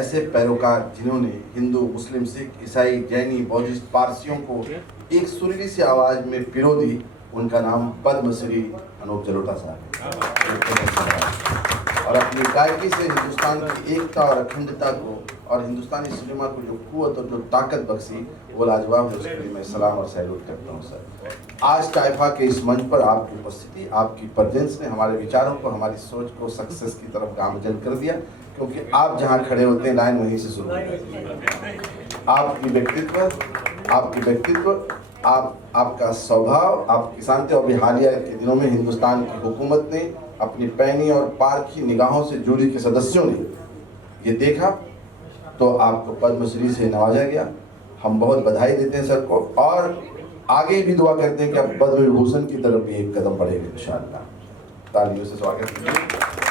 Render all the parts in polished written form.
ऐसे पैरोकार जिन्होंने हिंदू, मुस्लिम, सिख, ईसाई, जैनी, बौद्धिस्ट, पारसियों को एक सुरीली सी आवाज़ में पिरो दी, उनका नाम पद्मश्री अनूप जलोटा साहब है। और अपनी गायकी से हिंदुस्तान की एकता और अखंडता को और हिंदुस्तानी सिनेमा को जो कुव्वत और जो ताकत बख्शी, वो लाजवाब है। उसके लिए मैं सलाम और सैल्यूट करता हूँ सर। आज टाइफा के इस मंच पर आपकी उपस्थिति, आपकी प्रेजेंस ने हमारे विचारों को, हमारी सोच को सक्सेस की तरफ गामजन कर दिया, क्योंकि आप जहाँ खड़े होते हैं लाइन वहीं से शुरू होती है। आपकी व्यक्तित्व, आपका स्वभाव, आपकी शांति, और हालिया के दिनों में हिंदुस्तान की हुकूमत ने अपनी पैनी और पारखी निगाहों से जूरी के सदस्यों ने ये देखा तो आपको पद्मश्री से नवाजा गया। हम बहुत बधाई देते हैं सर को, और आगे भी दुआ करते हैं कि आप पद्म विभूषण की तरफ भी एक कदम बढ़ेंगे इंशाअल्लाह। तालियों से स्वागत कीजिए।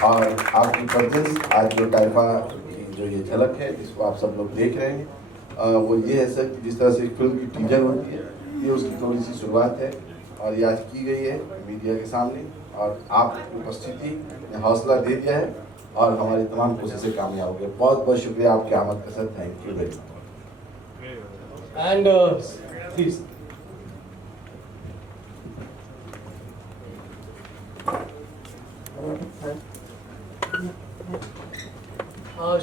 और आपकी प्रेजेंस आज जो टाइफा की जो ये झलक है जिसको आप सब लोग देख रहे हैं, वो ये है सर कि जिस तरह से एक फिल्म की टीजर होती है, ये उसकी थोड़ी सी शुरुआत है और ये आज की गई है मीडिया के सामने, और आपकी उपस्थिति ने हौसला दे दिया है और हमारी तमाम कोशिशें कामयाब हो गई। बहुत बहुत शुक्रिया आपके आमद का sir, thank you very much. And please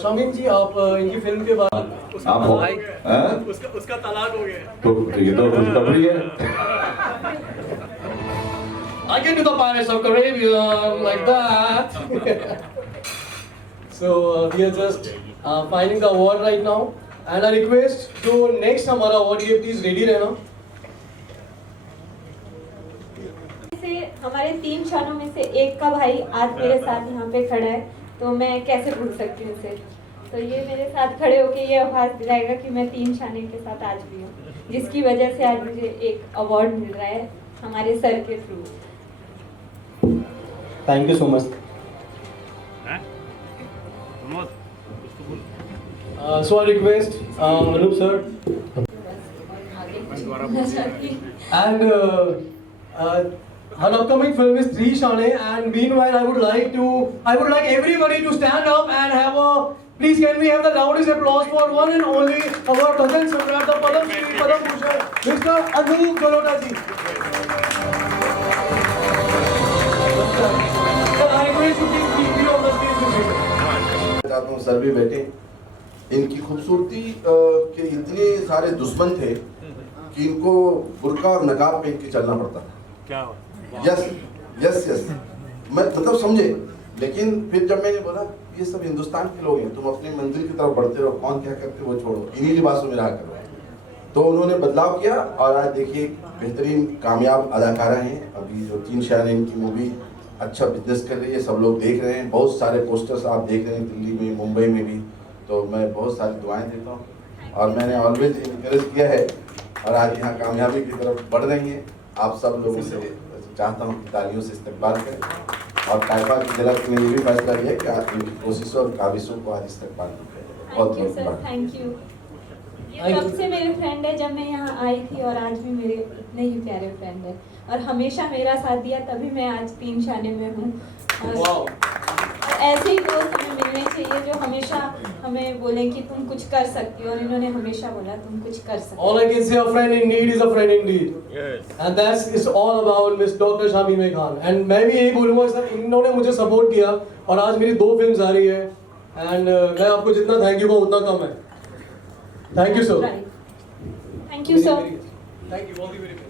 Shamim ji, आप इनकी फिल्म के बाद आप हो उसका तलाक हो गया, तो ये तो खुशखबरी है। I get to the Pirates of Caribbean like that. So we are just finding the award right now, and I request to next हमारा award ये please ready रहना। हमारे 3 शानों में से एक का भाई आज मेरे साथ यहाँ पे खड़ा है, तो मैं कैसे भूल सकती हूँ उसे। तो ये मेरे साथ खड़े होके ये आवाज़ दिलाएगा कि मैं 3 शाने के साथ आज भी हूँ, जिसकी वजह से आज मुझे एक अवार्ड मिल रहा है हमारे सर के through. Thank you so much. So I request Anup sir and an upcoming film is Three Shane, and meanwhile I would like everybody to stand up and have a, please can we have the loudest applause for one and only our Bhajan Samrat, the Padam Shri, Padam Bhushan, Mr. Anup Jalota ji. I request you please keep on the stage with me. चाहता हूँ sir भी बैठे। इनकी खूबसूरती के इतने सारे दुश्मन थे कि इनको बुर्का और नकाब पहन के चलना पड़ता था। क्या यस मैं मतलब समझे, लेकिन फिर जब मैंने बोला ये सब हिंदुस्तान के लोग हैं, तुम अपनी मंजिल की तरफ बढ़ते रहो, कौन क्या करते वो छोड़ो, इन्हीं लिबासों में रहा करो। तो उन्होंने बदलाव किया और आज देखिए बेहतरीन कामयाब अदाकारा हैं। अभी जो 3 शान इनकी मूवी अच्छा बिजनेस कर रही है, सब लोग देख रहे हैं, बहुत सारे पोस्टर्स आप देख रहे हैं दिल्ली में, मुंबई में भी। तो मैं बहुत सारी दुआएं देता हूँ और मैंने ऑलवेज इनकरेज किया है और आज यहाँ कामयाबी की तरफ बढ़ रही हैं। आप सब लोगों से चाहता हूँ कि तालियों से इस्तकबाल करें, और टाइफा की जगह में ये भी फैसला किया है कि आप इनकी कोशिशों और काबिशों को आज इस्तकबाल करें। बहुत बहुत धन्यवाद। Thank you. ये कब से मेरे फ्रेंड है, जब मैं यहाँ आई थी, और आज भी मेरे इतने ही प्यारे फ्रेंड है और हमेशा मेरा साथ दिया, तभी मैं आज 3 शाने में हूँ। और ऐसे ही दोस्त हमें मिलने चाहिए जो हमेशा हमें बोले कि तुम कुछ कर सकती हो, और इन्होंने हमेशा बोला तुम कुछ कर सकते हो। All I can say, a friend in need is a friend indeed. Yes. And that's is all about Miss Dr. Shamim Khan. And मैं भी यही बोलूँगा सर, इन्होंने मुझे सपोर्ट किया और आज मेरी 2 फिल्म्स आ रही है, and मैं आपको जितना थैंक यू कहूँ उतना कम है। Thank you sir. Thank you sir. Thank you, all the very best.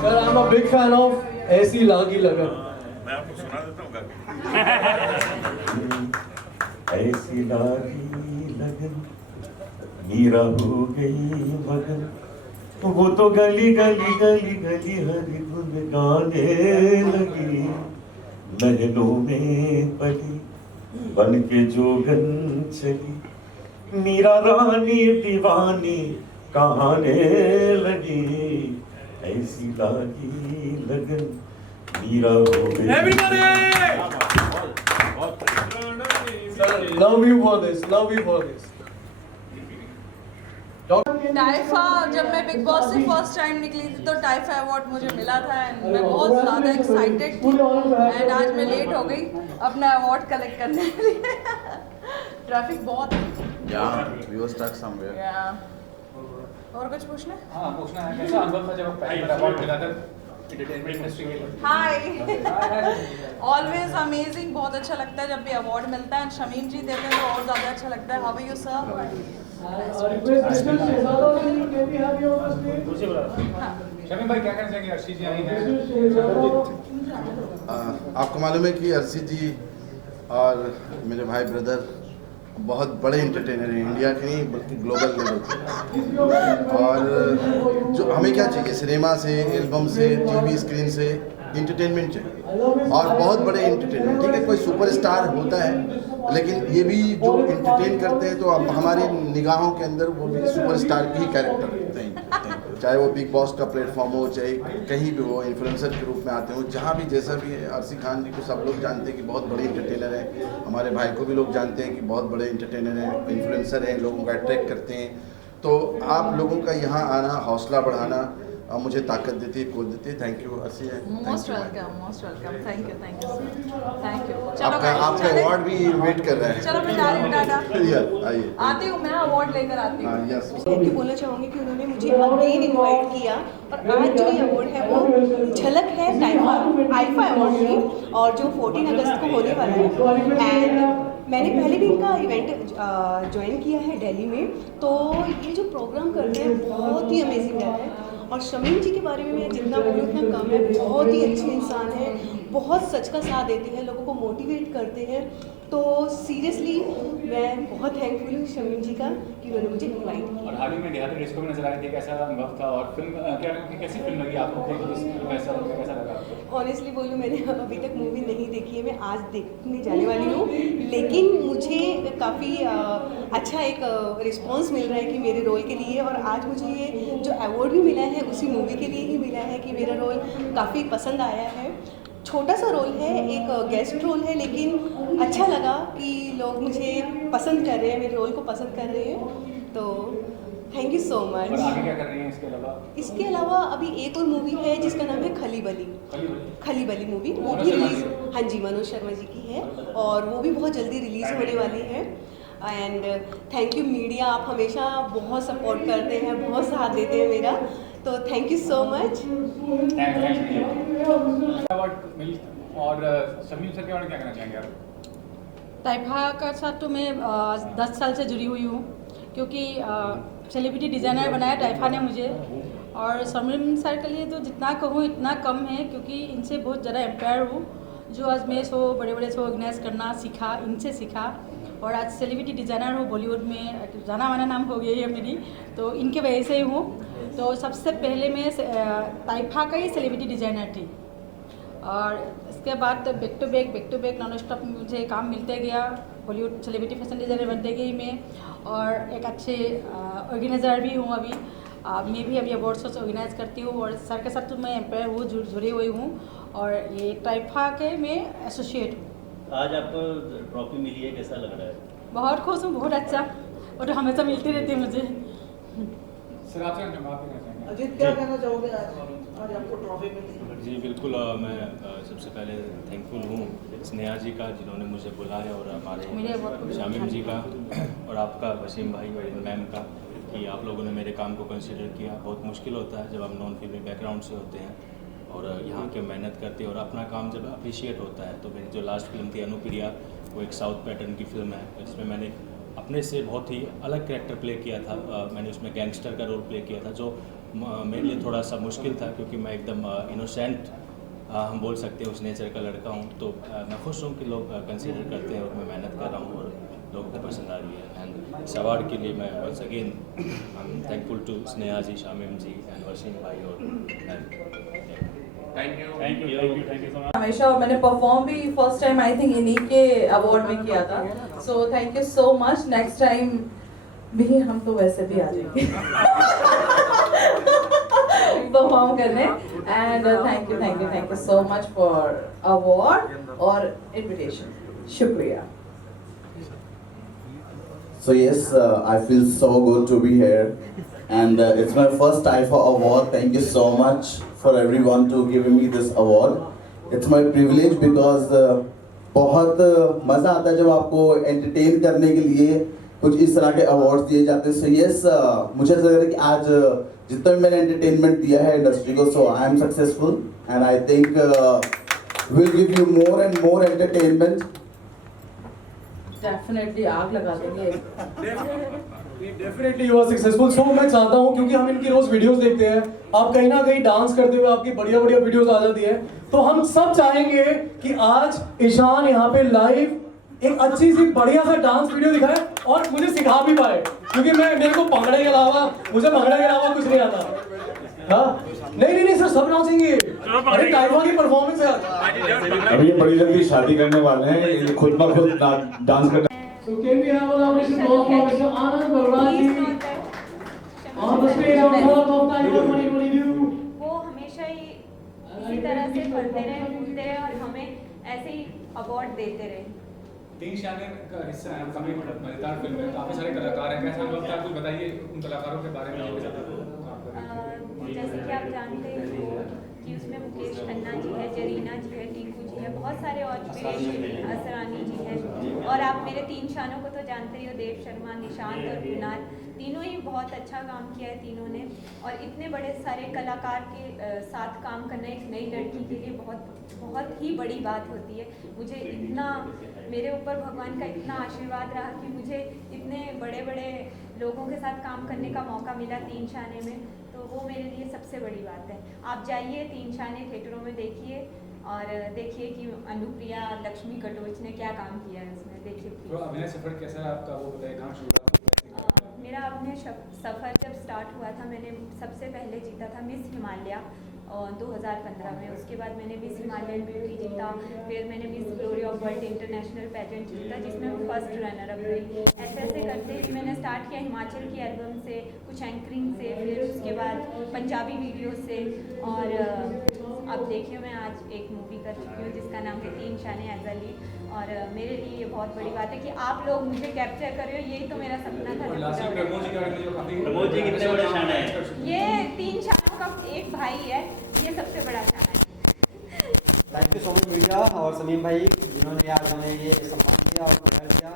Sir, I'm a big fan of ऐसी लागी लगन। मैं आपको सुना देता हूँ गा के। ऐसी लागी लगन मीरा हो गई मगन, वो तो गली गली गली गली हरी धुन गाने लगी, महलों में पली बन के जोगन चली, मीरा रानी दीवानी कहाने लगी, ऐसी लागी लगन मीरा हो गई। Everybody! Sir, love you for this. टाइफा, जब मैं बिग बॉस से फर्स्ट टाइम निकली थी तो टाइफा अवार्ड मुझे मिला था एंड मैं बहुत ज़्यादा एक्साइटेड थी एंड आज मैं लेट हो गई अपना अवार्ड कलेक्ट करने के लिए। ट्रैफिक बहुत है। Yeah, we were stuck somewhere. Yeah. और कुछ पूछना है? हाँ पूछना है कैसा अनुभव था जब पहली बार अवार्ड मिला था एंटरटेनमेंट इंडस्ट्री के लिए? हाय, ऑलवेज अमेजिंग, बहुत अच्छा लगता है जब भी अवार्ड मिलता है। शमीम जी देते हैं तो और ज़्यादा अच्छा लगता है। How are you sir? Shamim भाई क्या कहना चाहेंगे? अर्शी जी आई हैं। आपको मालूम है कि अर्शी जी और मेरे भाई ब्रदर बहुत बड़े इंटरटेनर हैं, इंडिया के नहीं बल्कि ग्लोबल लेवल पे। और जो हमें क्या चाहिए, सिनेमा से, एल्बम से, टीवी स्क्रीन से इंटरटेनमेंट चाहिए, और बहुत बड़े इंटरटेनर। ठीक है, कोई सुपरस्टार होता है, लेकिन ये भी जो इंटरटेन करते हैं तो अब हमारी निगाहों के अंदर वो भी सुपरस्टार की ही कैरेक्टर रखते हैं। चाहे वो बिग बॉस का प्लेटफॉर्म हो, चाहे कहीं भी हो, इन्फ्लुएंसर के रूप में आते हो, जहाँ भी जैसा भी है। अर्शी खान जी को सब लोग जानते हैं कि बहुत बड़े इंटरटेनर हैं। हमारे भाई को भी लोग जानते हैं कि बहुत बड़े इंटरटेनर हैं, इन्फ्लुएंसर हैं, लोगों को अट्रैक्ट करते हैं। तो आप लोगों का यहाँ आना, हौसला बढ़ाना मुझे ताकत देती है, कोच देती है। Thank you Arshi. Most welcome, most welcome. Thank you sir, thank you. आपका अवार्ड भी वेट कर रहा है। चलो मैं जा रही हूँ, टाटा। आइए, आती हूँ, मैं अवार्ड लेकर आती हूँ। यस। थैंक यू बोलना चाहूँगी कि उन्होंने मुझे अगेन इनवाइट किया, और आज जो ये अवार्ड है वो झलक है आईफा अवार्ड की, और जो 14 अगस्त को होने वाला है। एंड मैंने पहले भी इनका इवेंट ज्वाइन किया है दिल्ली में, तो ये जो प्रोग्राम करते हैं बहुत ही अमेजिंग रहता है। और शमीम जी के बारे में मैं जितना बोलूँ उतना कम है। बहुत ही अच्छे इंसान हैं, बहुत सच का साथ देते हैं, लोगों को मोटिवेट करते हैं। तो सीरियसली मैं बहुत थैंकफुल हूँ शमीम जी का कि उन्होंने मुझे इनवाइट किया। और हाल ही में देहाती डिस्को में नजर आए थे, कैसा अनुभव था? और फिल्म कैसी फिल्म लगी आपको? कैसा लगा आपको? ऑनेस्टली बोलूँ, मैंने अभी तक मूवी नहीं देखी है, मैं आज देखने जाने वाली हूँ। लेकिन मुझे काफ़ी अच्छा एक रिस्पांस मिल रहा है कि मेरे रोल के लिए, और आज मुझे ये जो अवार्ड भी मिला है उसी मूवी के लिए ही मिला है कि मेरा रोल काफ़ी पसंद आया है। छोटा सा रोल है, एक गेस्ट रोल है, लेकिन अच्छा लगा कि लोग मुझे पसंद कर रहे हैं, मेरे रोल को पसंद कर रहे हैं। तो थैंक यू सो मच। और आगे क्या कर रही हैं इसके अलावा? इसके अलावा अभी एक और मूवी है जिसका नाम है खली बली मूवी, वो भी रिलीज, हाँ जी, मनोज शर्मा जी की है, और वो भी बहुत जल्दी रिलीज होने वाली है। एंड थैंक यू मीडिया, आप हमेशा बहुत सपोर्ट करते हैं, बहुत साथ देते हैं मेरा, तो थैंक यू सो मच। और शमीम सर के बारे में क्या कहना चाहेंगे आप? टाइफा का साथ तो मैं 10 साल से जुड़ी हुई हूँ, क्योंकि सेलिब्रिटी डिज़ाइनर बनाया टाइफा ने मुझे। और शमीम सर के लिए तो जितना कहूँ इतना कम है, क्योंकि इनसे बहुत ज़्यादा एम्पायर हूँ। जो आज मैं शो, बड़े बड़े शो ऑर्गेनाइज करना सीखा, इनसे सीखा, और आज सेलिब्रिटी डिज़ाइनर हूँ, बॉलीवुड में जाना माना नाम हो गई है मेरी, तो इनके वजह से ही हूँ। तो सबसे पहले मैं टाइफा का ही सेलिब्रिटी डिज़ाइनर थी, और इसके बाद back to back non stop मुझे काम मिलते गया। बॉलीवुड सेलिब्रिटी फैशन डिज़ाइनर बनते गई मैं, और एक अच्छे ऑर्गेनाइज़र भी हूँ। अभी मैं भी अभी अवार्ड शोज ऑर्गेनाइज करती हूँ, और सर के साथ तो मैं एम्पायर हूँ, जुड़ी हुई हूँ, और ये टाइफा के मैं एसोसिएट हूँ। आज आपको ट्रॉफी मिली है, कैसा लग रहा है? बहुत खुश हूँ, बहुत अच्छा, और हमेशा मिलती रहती है मुझे। सर आपसे जवाब देना चाहेंगे? अजीत, क्या कहना चाहोगे आज आपको ट्रॉफी मिली? जी बिल्कुल, मैं सबसे पहले थैंकफुल हूँ स्नेहा जी का, जिन्होंने मुझे बुलाया, और हमारे शामिम जी का, और आपका वसीम भाई और मैम का, कि आप लोगों ने मेरे काम को कंसिडर किया। बहुत मुश्किल होता है जब हम नॉन फिल्मी बैकग्राउंड से होते हैं और यहाँ के मेहनत करते हैं, और अपना काम जब अप्रिशिएट होता है। तो मेरी जो लास्ट फिल्म थी अनुप्रिया, वो एक साउथ पैटर्न की फिल्म है, जिसमें मैंने अपने से बहुत ही अलग कैरेक्टर प्ले किया था। मैंने उसमें गैंगस्टर का रोल प्ले किया था, जो मेरे लिए थोड़ा सा मुश्किल था, क्योंकि मैं एकदम इनोसेंट हम बोल सकते हैं उस नेचर का लड़का हूँ। तो मैं खुश हूँ कि लोग कंसीडर करते हैं, और मैं मेहनत कर रहा हूँ और लोगों को पसंद आ रही है। एंड इस अवार्ड के लिए मैं once again I am thankful to Sneha ji, Shamim ji and Wasim भाई, और थैंक यू सो मच। हमेशा, और मैंने परफॉर्म भी फर्स्ट टाइम आई थिंक इन्हीं के अवार्ड में किया था, so thank you so much. Next time भी हम तो वैसे भी आ जाएंगे परफॉर्म करने। And thank you so much for award और इनविटेशन। शुक्रिया। So yes, I feel so good to be here, and it's my first TIFA award. Thank you so much for everyone to giving me this award. It's my privilege because बहुत मज़ा आता है जब आपको entertain करने के लिए कुछ इस तरह के awards दिए जाते हैं. So yes, मुझे ऐसा लग रहा है कि आज जितना भी मैंने entertainment दिया है industry को, so I am successful, and I think we'll give you more and more entertainment. Definitely आग लगा देंगे. Definitely you are successful. So मैं चाहता हूँ, क्योंकि हम इनकी रोज वीडियोस देखते हैं, आप कहीं ना कहीं डांस करते हुए आपकी बढ़िया बढ़िया वीडियोस आ जाती है, तो हम सब चाहेंगे कि आज ईशान यहाँ पे लाइव एक अच्छी सी बढ़िया सा डांस वीडियो दिखाए और मुझे सिखा भी पाए, क्योंकि मेरे को भंगड़े के अलावा कुछ नहीं आता. हाँ नहीं सर, सब नाचेंगे. अरे टाइफा की परफॉर्मेंस है आज. अभी ये बड़ी जल्दी शादी करने वाले हैं, ये खुद ब खुद डांस करने. So can we have a nomination for Mr. Anand Barwani on the stage on behalf of Taifa 2022. वो हमेशा ही इसी तरह से पढ़ते रहे, घूमते रहे और हमें ऐसे ही अवार्ड देते रहे. 3 शाने का हिस्सा है, काफी मजेदार फिल्म है, काफी सारे कलाकार हैं. कैसा अनुभव था, कुछ बताइए उन कलाकारों के बारे में. जैसे कि आप जानते हो कि उसमें मुकेश खन्ना जी है, जरीना जी है, टीकू जी है, बहुत सारे और वीरेश असरानी जी है, और आप मेरे 3 शानों को तो जानते ही हो, देव शर्मा, निशांत और कुणाल. तीनों ही बहुत अच्छा काम किया है तीनों ने, और इतने बड़े सारे कलाकार के साथ काम करना एक नई लड़की के लिए बहुत ही बड़ी बात होती है. मुझे इतना, मेरे ऊपर भगवान का इतना आशीर्वाद रहा कि मुझे इतने बड़े बड़े लोगों के साथ काम करने का मौका मिला 3 शाने में, तो वो मेरे लिए सबसे बड़ी बात है. आप जाइए 3 शाने थिएटरों में देखिए और देखिए कि अनुप्रिया लक्ष्मी कटोच ने क्या काम किया है उसमें. देखिए तो अभिनय सफर कैसा है आपका, वो बताइए. कहाँ शुरू हुआ? मेरा अभिनय सफ़र जब स्टार्ट हुआ था, मैंने सबसे पहले जीता था मिस हिमालय 2015 में. उसके बाद मैंने मिस हिमालयन ब्यूटी जीता, फिर मैंने Miss Glory of World International Pageant जीता, जिसमें मैं फर्स्ट रनर अप रही. ऐसे ऐसे करते ही मैंने स्टार्ट किया हिमाचल की एल्बम से, कुछ एंकरिंग से, फिर उसके बाद पंजाबी वीडियो से, और अब देखिए मैं आज एक मूवी कर चुकी हूँ जिसका नाम है 3 शाने एज अ लीड. और मेरे लिए ये बहुत बड़ी बात है कि आप लोग मुझे कैप्चर कर रहे हो, यही तो मेरा सपना था. ये 3 शानों का एक भाई है, ये सबसे बड़ा शान है. Thank you so much media और समीम भाई, जिन्होंने आज हमें ये सम्मान दिया और प्यार दिया.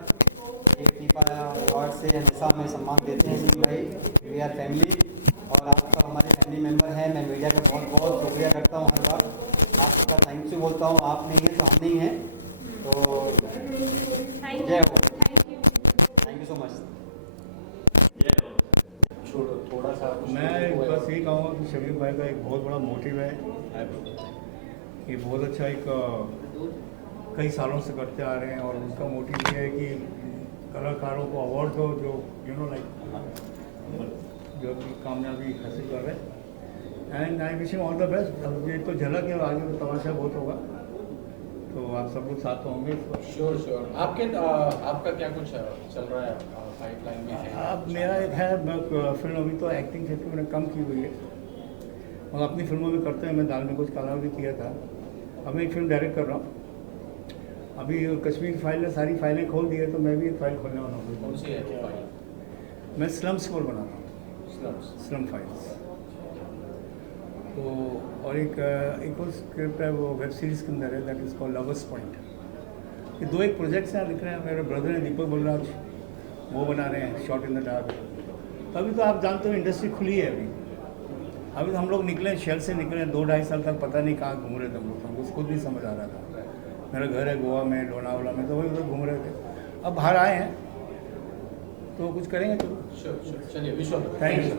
एक टीपा अवार्ड से हमेशा हमें सम्मान देते हैं समीम भाई. वी आर फैमिली, और आप सब हमारे फैमिली मेम्बर हैं. मैं मीडिया का बहुत बहुत शुक्रिया करता हूँ हर बार. आपका थैंक यू बोलता हूँ, आप नहीं हैं तो हम नहीं हैं. तो जय हो. Thank you so much. थोड़ा सा मैं बस यही कहूँगा कि शमीम भाई का एक बहुत बड़ा मोटिव है. ये बहुत अच्छा एक कई सालों से करते आ रहे हैं, और उनका मोटिव ये है कि कलाकारों को अवार्ड दो जो जो अपनी कामयाबी हासिल कर रहे हैं. And I wish you all the best. अब ये तो झलक है, आगे तो तमाशा बहुत होगा, तो आप सब लोग साथ होंगे. श्योर. आपका क्या कुछ चल रहा है पाइपलाइन में है? अब मेरा एक है फिल्म, अभी तो एक्टिंग क्षेत्र में मैंने कम की हुई है, और अपनी फिल्मों में करते हैं. मैं दाल में कुछ कला भी किया था. अब मैं एक फिल्म डायरेक्ट कर रहा हूँ. अभी कश्मीर फाइल ने सारी फाइलें खोल दी है, तो मैं भी एक फाइल खोलने वाला हूँ. कौन सी है फाइल? मैं स्लम स्कोर बना रहा हूँ, स्लम फाइल्स. तो और एक और स्क्रिप्ट है, वो वेब सीरीज़ के अंदर है, that is called lovers point. ये 2 एक प्रोजेक्ट्स हैं लिख रहे हैं. मेरे ब्रदर हैं दीपक बलराज, वो बना रहे हैं शॉट इन द डार्क. तो अभी तो आप जानते हो इंडस्ट्री खुली है. अभी तो हम लोग निकले, शहर से निकले 2-2.5 साल तक पता नहीं कहाँ घूम रहे थे हम लोग. हमको खुद नहीं समझ आ रहा था. मेरा घर है गोवा में, लोनावाला में, तो वही उधर घूम रहे थे. अब बाहर आए हैं तो कुछ करेंगे. तो चलिए विश्व, थैंक यू.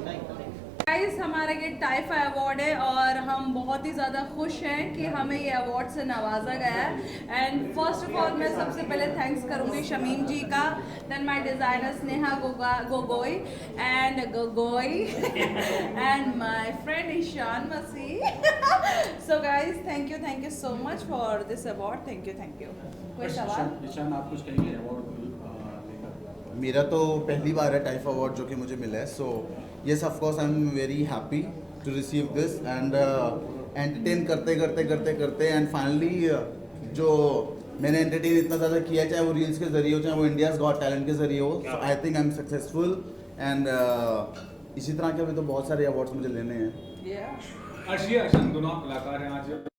गाइस, हमारा ये टाइफा अवार्ड है और हम बहुत ही ज़्यादा खुश हैं कि हमें ये अवार्ड से नवाजा गया है. एंड फर्स्ट ऑफ ऑल मैं सबसे पहले थैंक्स करूँगी शमीम जी का, then my designer Sneha Gogoi and my friend Ishaan Masih. So guys, thank you so much for this award. Thank you. कोई सवाल? ईशान, आप कुछ कहेंगे अवार्ड? मेरा तो पहली बार है टाइफा अवार्ड जो कि मुझे मिला है. So yes, of course I am very happy to receive this. And entertain करते एंड फाइनली जो मैंने एंटरटेन इतना ज़्यादा किया, चाहे वो रील्स के जरिए हो, चाहे वो इंडियाज़ गॉट टैलेंट के जरिए हो। So I think I am successful and इसी तरह के अभी तो बहुत सारे अवार्ड्स मुझे लेने हैं। अर्शी अर्शन दोनों आप कलाकार हैं आज